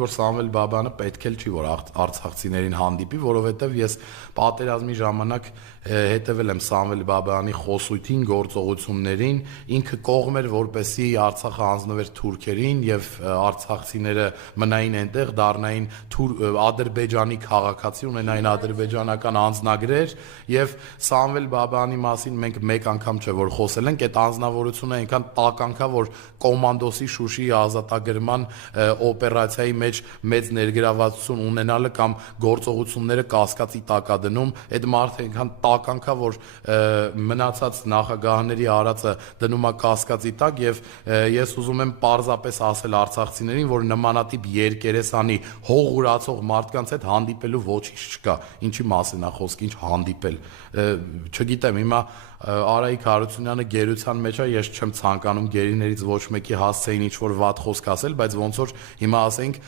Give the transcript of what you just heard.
որ Սամվել Բաբայանը պետք էլ չի որ արցախցիներին հանդիպի, որովհետև ես պատերազմի ժամանակ հետևել եմ Սամվել Բաբայանի խոսույթին, գործողություններին, ինքը կողմ էր, որպեսզի Արցախը հանձնվեր թուրքերին եւ արցախցիները մնային այնտեղ, դառնային Ադրբեջանի քաղաքացի, ունենային ադրբեջանական անձնագրեր եւ Սամվել Բաբայանի մասին մենք մեկ անգամ չէ որ խոսել ենք, այդ անձնավորությունը այնքան տականքա, որ կոմանդոսի Շուշիի ազատագրման օպերացիայի մեջ մեծ ներգրավվածություն ունենալը կամ գործողությունները կասկածի տակ է դնում, այդ մարդը այնքան տականքա, որ մնացած նախագահների արածը դնում է կասկածի տակ եւ ես ուզում եմ պարզապես ասել արցախցիներին, որ նմանատիպ երկերեսանի հող ուրացող մարդկանց հետ հանդիպելու ոչինչ չկա, ինչի մասին է խոսքը, ինչ հանդիպել, չգիտեմ, հիմա Արայիկ Հարությունյանը գերության մեջ է, ես չեմ ցանկանում գերիներից ոչ մեկի հասցեին ինչ որ վատ խոսք ասել, բայց ոնց որ հիմա ասենք